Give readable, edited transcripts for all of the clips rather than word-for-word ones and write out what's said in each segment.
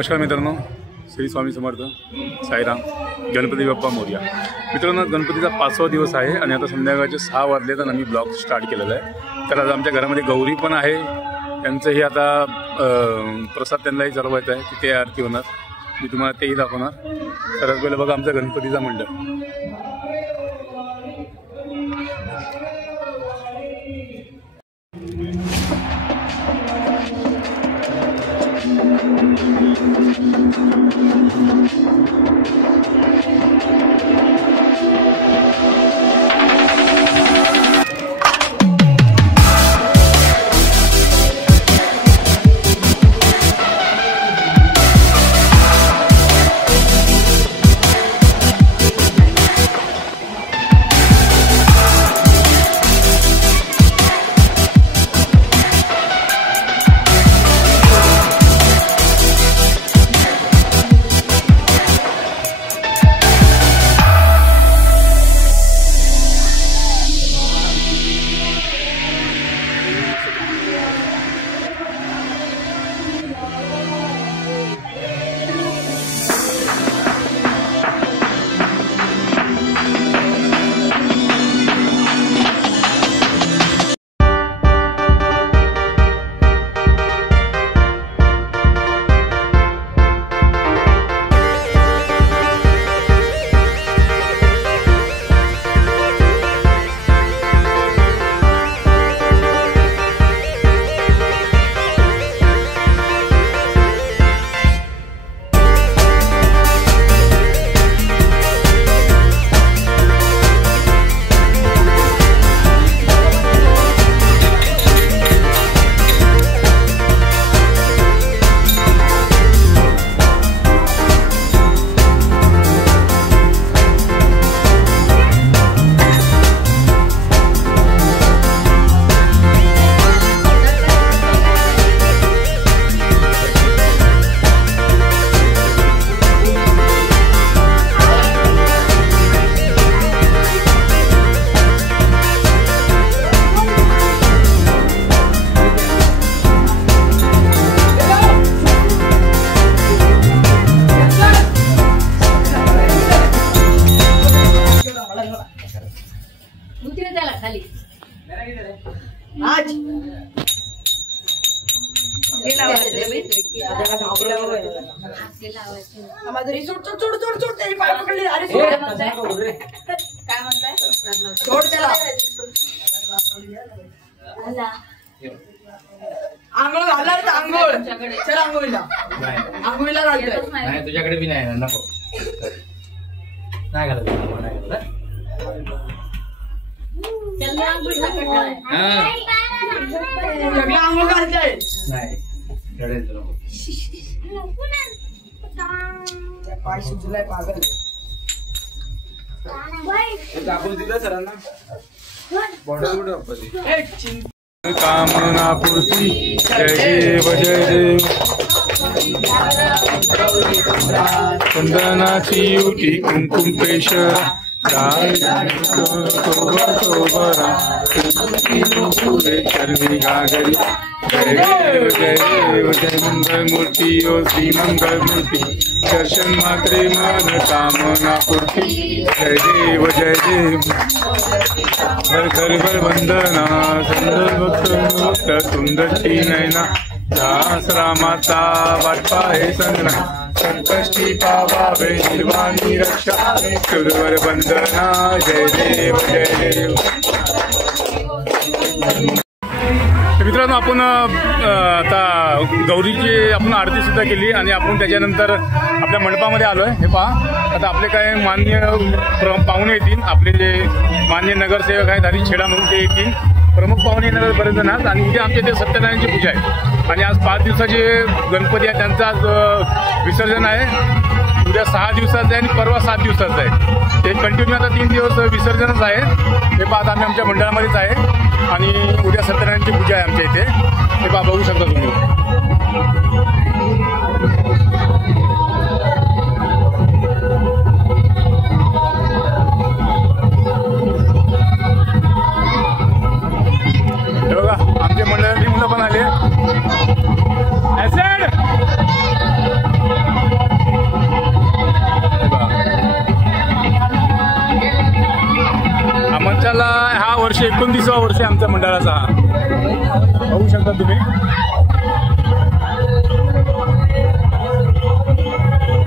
नमस्कार मित्रांनो, श्री स्वामी समर्थ साईराम, गणपती बाप्पा मोरया। मित्रांनो, गणपतीचा 5वा दिवस आहे आणि आता संध्याकाळचे 6 वाजले तर आम्ही ब्लॉग स्टार्ट केलेला आहे। तर आज आमच्या घरामध्ये गौरी पण आहे, त्यांचंही आता प्रसाद त्यांनाही चढवायचा आहे, तिथे आरती होणार, मी तुम्हाला तेही दाखवणार। सर्वात पहिले बघा आमचा गणपतीचा मंडळ। आंघोळ घालणार तर आंघोळ चल आंघोळीला नाही तुझ्याकडे बी नाही नको नाही घालत सगळं आंघोळ घालताय नाही पाय सुजलाय पागल दाखवून दिलं सरांना कामना पूर्ती जय देव जय देव। चंदनाची युटी कुंकुम पेशरा चरणी घागरी जय देव जय देव जय मंगल मूर्ति ओ श्री मंगल मूर्ति दर्शन मात्रे मन कामना पूर्ति जय देव जय देव। घर घर घर वंदना सुंदर भक्त सुंदरची नयना दास रामाचा वाटपा हे संगना संकष्टी पावावे निर्वाणी रक्षा सुरवर वंदना जय देव जय देव। मित्रांनो, आपण आता गौरीची आपण आरती सुद्धा केली आणि आपण त्याच्यानंतर आपल्या मंडपामध्ये आलोय। हे पहा, आता आपले काय मान्य पाहुणे येतील, आपले जे मान्य नगरसेवक आहेत हरी छेडा म्हणून ते येतील, प्रमुख पाहुणे नगरपर्यंत ना। आणि उद्या आमच्या इथे सत्यनारायणची पूजा आहे आणि आज 5 दिवसाचे गणपती आहे, त्यांचं आज विसर्जन आहे। उद्या 6 दिवसाचं आहे आणि परवा 7 दिवसाचं आहे। ते कंटिन्यू आता 3 दिवस विसर्जनच आहे। हे पहा, आता आम्ही आमच्या मंडळामध्येच आहे आणि उद्या सत्यनारायणची पूजा आहे आमच्या इथे। हे पहा, बघू शकता तुम्ही। आमच्या मंडळातली मुलं पण आले। बघू शकता तुम्ही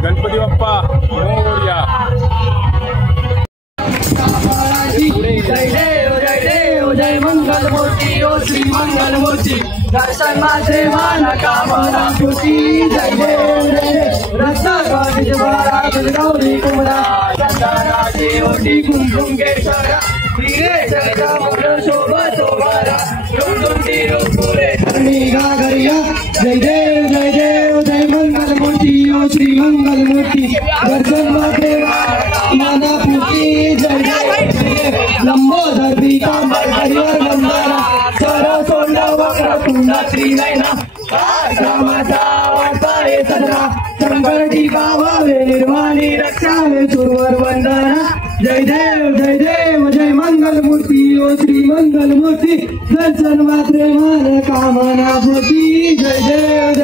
गणपती बाप्पा मोरया. जय देव जय मंगल मूर्ती ओ श्री मंगल मूर्ती दर्शन माझे मान कामना पूर्ती. जय देव रत्नागिरी बारा गौरी कुमरा चंदनाची ओटी कुंकुम केशरा शोभा शोभारा घागरिया. जय देव जय मंगल मूर्ती ओ श्री मंगल मूर्ती दर्शन माझे माना पूर्ती. जय देव लंबोदर पीतांबर हरिवर गंधारा सर सोंडा वक्र कुंडा त्रिनयना रामाचा वार्ताळे सदरा संकटी गावावे निर्वाणी रक्षावे सुरवर वंदना. जय देव जय मंगल मूर्ती ओ श्री मंगल मूर्ती दर्शन मात्रे मान कामना पूर्ती. जय देव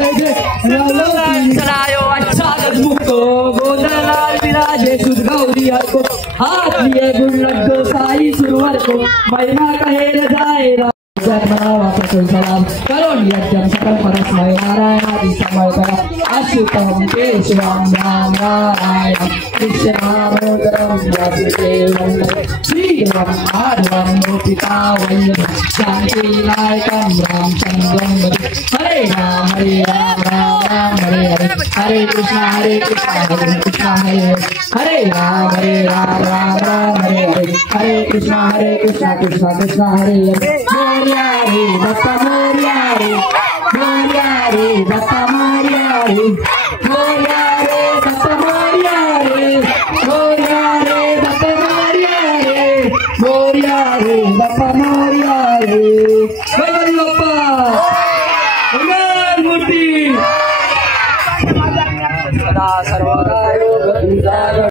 चलायो अच्छा मुक्तो गोंधळाल विराजे सुध गौरी हरको हाथ लिए गुल्लड्डो साई सुरवर को महिमा कहेल जाएगा. सलाम करुण यज्ञ सकल परस्मय नारायणादि समय करा अच्युतम केशवम राम नारायण कृष्णामोदरम वासुदेवम श्रीराम माधवम गोपिका वल्लभ शांति नायकम रामचंद्रम. हरे Ram Ram Ram Hare Hare Hare Krishna Krishna Hare Hare Ram Ram Hare Hare Hare Krishna Krishna Krishna Hare Hare. Moriari, Bappa Moriari, Moriari, Bappa Moriari, Moriari, Bappa Moriari, Moriari, Bappa Moriari, Moriari, Bappa Moriari. Bye Bappa. Mangal Murti. Sada sarvagayo gandhara.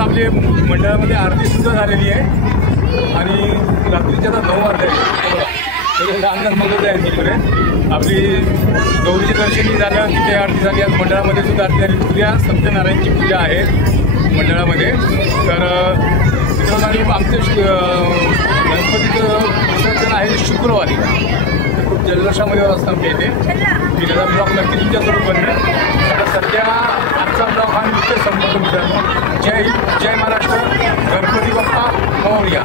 आपले मंडळामध्ये आरती सुद्धा झालेली आहे आणि रात्रीच्या आता 9 वाजले अंदाज मगच आहे तिकडे. आपली गौरीचे दर्शनी झालं तिथे आरती झाली. आज मंडळामध्ये सुद्धा आरती झाली. उद्या सत्यनारायणची पूजा आहे मंडळामध्ये. तर मित्रांनो आमचे गणपतीचं विसर्जन आहे शुक्रवारी. खूप जल्लोषामध्ये असतं आमच्या इथे. मी त्याचा ब्लॉग नक्की तुमच्यासोबत बनवेल. आता सध्या आजचा ब्लॉग हा नित्य संपतो मित्रांनो. जय हिंद जय महाराष्ट्र. गणपती बाप्पा मोरया.